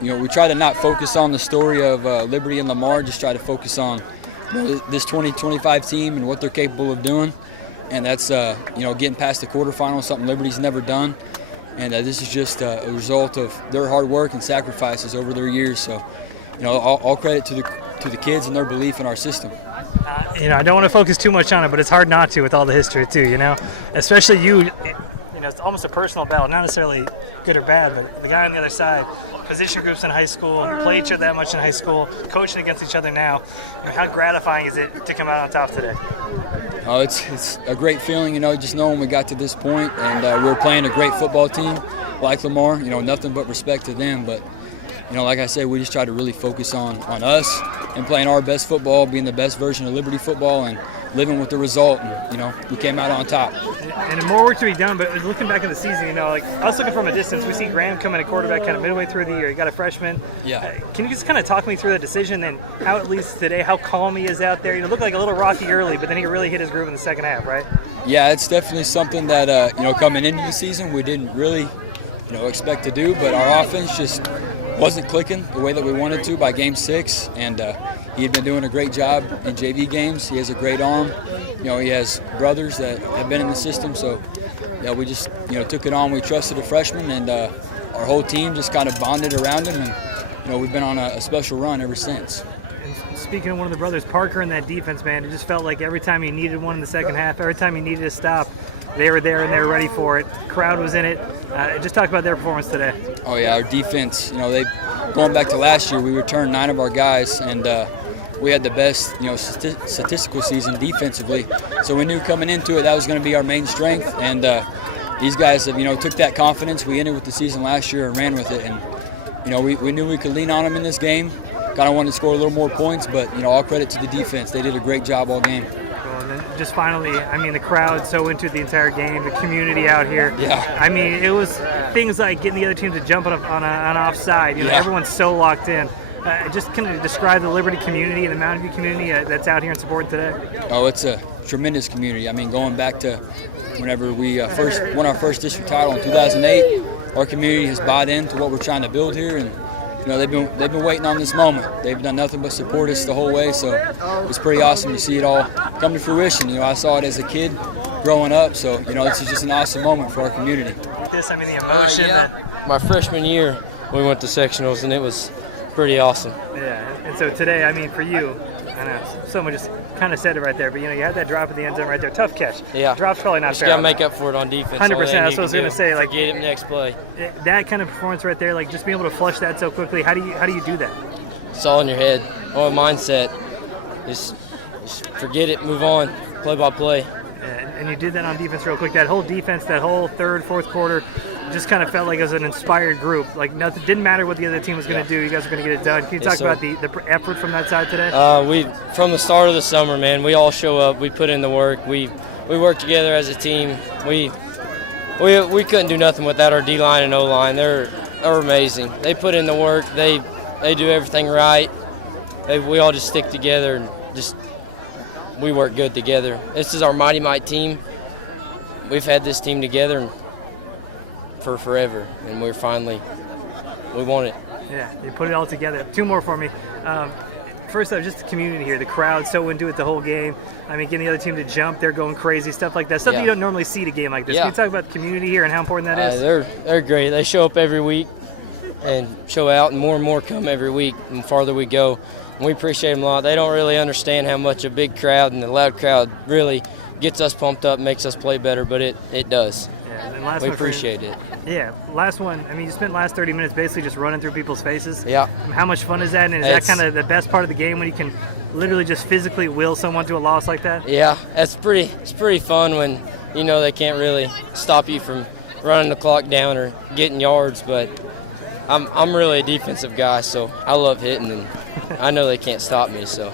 we try to not focus on the story of Liberty and Lamar, just try to focus on this 2025 team and what they're capable of doing. And that's, getting past the quarterfinals, something Liberty's never done. And this is just a result of their hard work and sacrifices over their years. So, all credit to the kids and their belief in our system. I don't want to focus too much on it, but it's hard not to with all the history too, especially you. It's almost a personal battle, not necessarily good or bad, but the guy on the other side, position groups in high school, play each other that much in high school, coaching against each other now. How gratifying is it to come out on top today? Oh, it's a great feeling, just knowing we got to this point, and we're playing a great football team like Lamar. Nothing but respect to them, but like I said, we just try to really focus on us and playing our best football, being the best version of Liberty football, and living with the result. And, we came out on top. And more work to be done, but looking back at the season, like us looking from a distance, we see Graham coming at quarterback kind of midway through the year. You got a freshman. Yeah. Can you just kind of talk me through the decision and how, at least today, how calm he is out there? It looked like a little rocky early, but then he really hit his groove in the second half, right? Yeah, it's definitely something that, coming into the season we didn't really, expect to do, but our offense just wasn't clicking the way that we wanted to by game 6, and he had been doing a great job in JV games. He has a great arm. He has brothers that have been in the system, so we just took it on. We trusted a freshman, and our whole team just kind of bonded around him, and we've been on a special run ever since. And speaking of one of the brothers, Parker, in that defense, man, it just felt like every time he needed one in the second half, every time he needed a stop, they were there and they were ready for it. Crowd was in it. Just talk about their performance today. Oh yeah, our defense. Going back to last year, we returned 9 of our guys, and we had the best, statistical season defensively. So we knew coming into it that was going to be our main strength, and these guys have, took that confidence. We ended with the season last year and ran with it, and we knew we could lean on them in this game. Kind of wanted to score a little more points, but all credit to the defense. They did a great job all game. And then just finally, the crowd so into the entire game, the community out here. Yeah. It was things like getting the other team to jump on an offside. Everyone's so locked in. Just kind of describe the Liberty community and the Mountain View community that's out here in support today. Oh, it's a tremendous community. Going back to whenever we first won our first district title in 2008, our community has bought into what we're trying to build here, and they've been waiting on this moment. They've done nothing but support us the whole way, so it's pretty awesome to see it all come to fruition. I saw it as a kid growing up, so this is just an awesome moment for our community. The emotion. My freshman year, we went to sectionals, and it was pretty awesome. Yeah, and so today, for you, I know someone just kind of said it right there, but you had that drop at the end zone right there. Tough catch. Yeah. Drop's probably not just fair. Got to make up for it on defense. 100%. That's what I was going to say. Get him next play. That kind of performance right there, just being able to flush that so quickly. How do you do that? It's all in your head, all mindset. Just forget it, move on, play by play. And you did that on defense real quick. That whole defense, that whole third, fourth quarter, just kind of felt like it was an inspired group. Nothing didn't matter what the other team was going to do. You guys were going to get it done. Can you talk about the effort from that side today? From the start of the summer, man, we all show up. We put in the work. We work together as a team. We couldn't do nothing without our D-line and O-line. They're amazing. They put in the work. They do everything right. We all just stick together and we work good together. This is our Mighty Might team. We've had this team together for forever, and we want it. Yeah, you put it all together. 2 more for me. First off, just the community here, the crowd so into it the whole game. Getting the other team to jump, they're going crazy, stuff like that. Stuff that you don't normally see at a game like this. Yeah. Can you talk about the community here and how important that is? They're great. They show up every week and show out, and more come every week the farther we go. And we appreciate them a lot. They don't really understand how much a big crowd and a loud crowd really gets us pumped up, makes us play better, but it does. Yeah, and last we one appreciate it. Yeah, last one. You spent the last 30 minutes basically just running through people's faces. Yeah. How much fun is that? And is that kind of the best part of the game when you can literally just physically will someone to a loss like that? Yeah, it's pretty fun when they can't really stop you from running the clock down or getting yards. But I'm really a defensive guy, so I love hitting, and I know they can't stop me. So.